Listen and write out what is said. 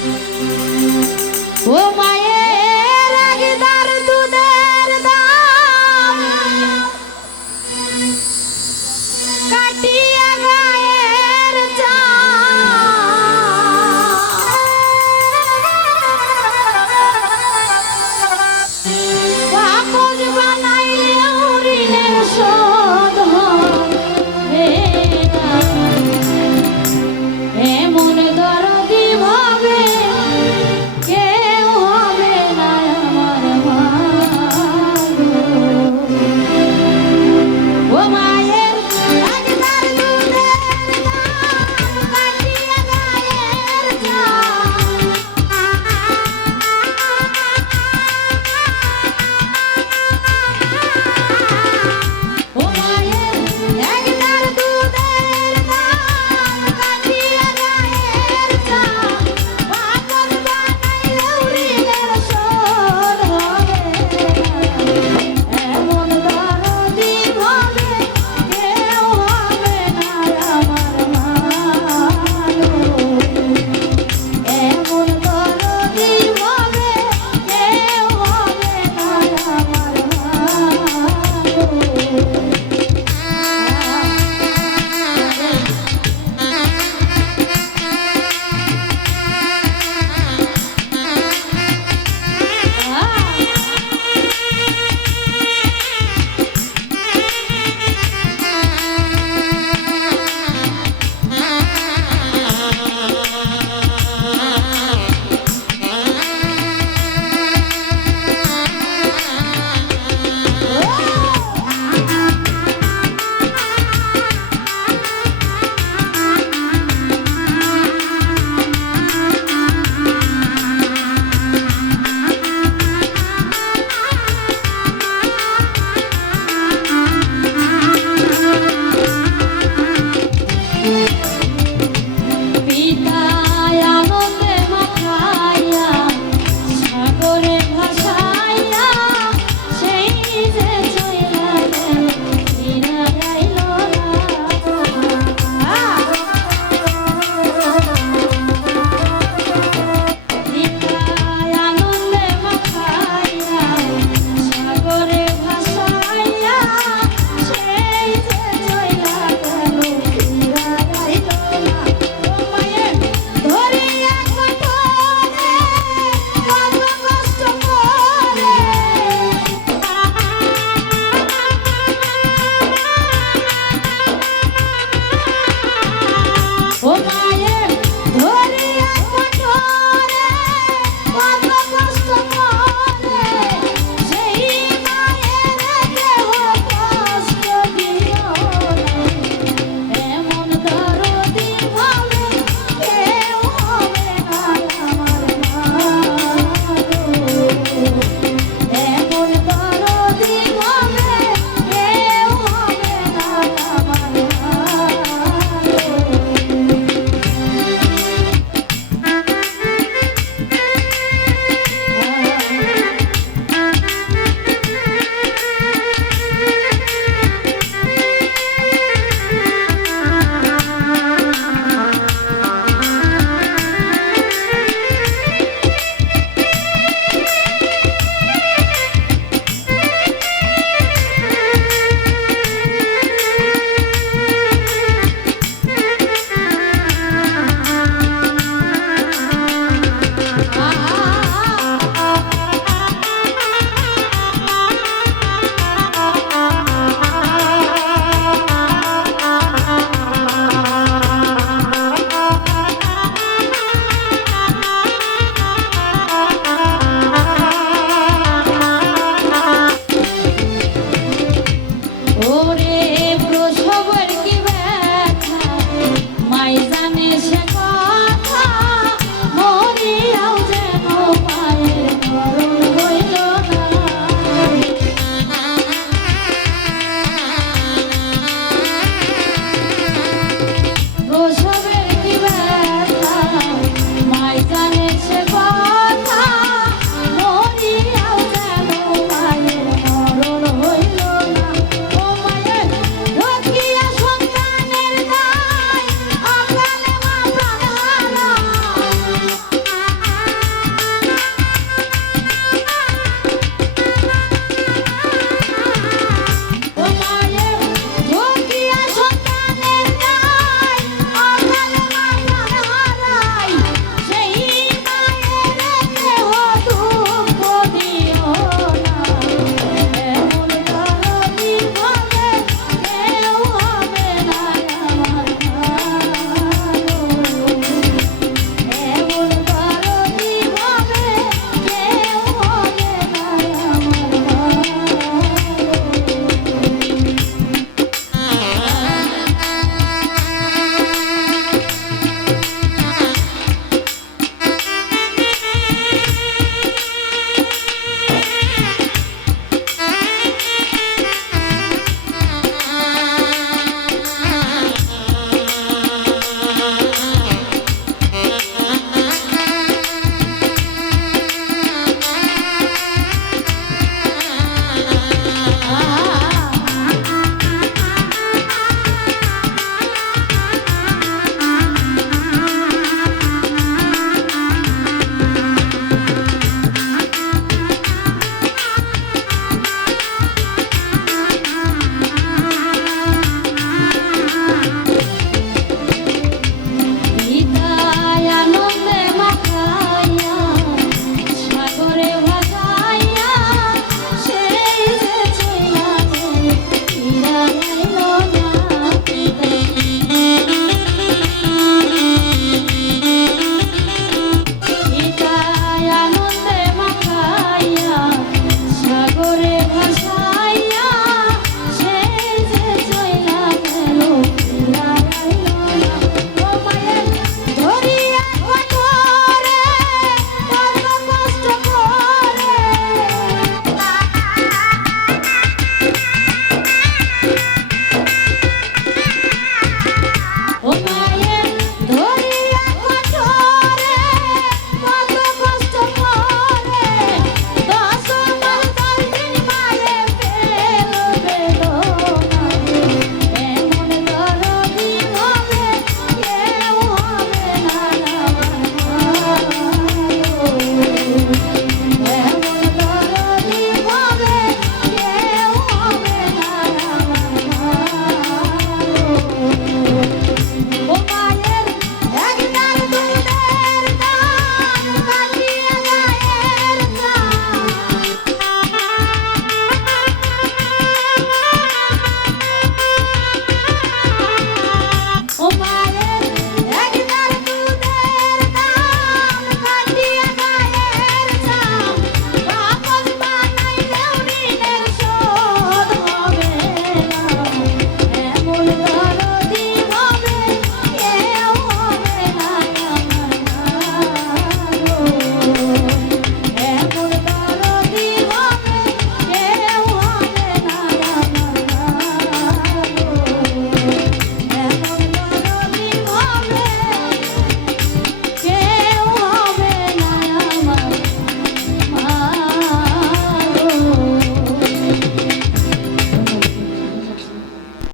Música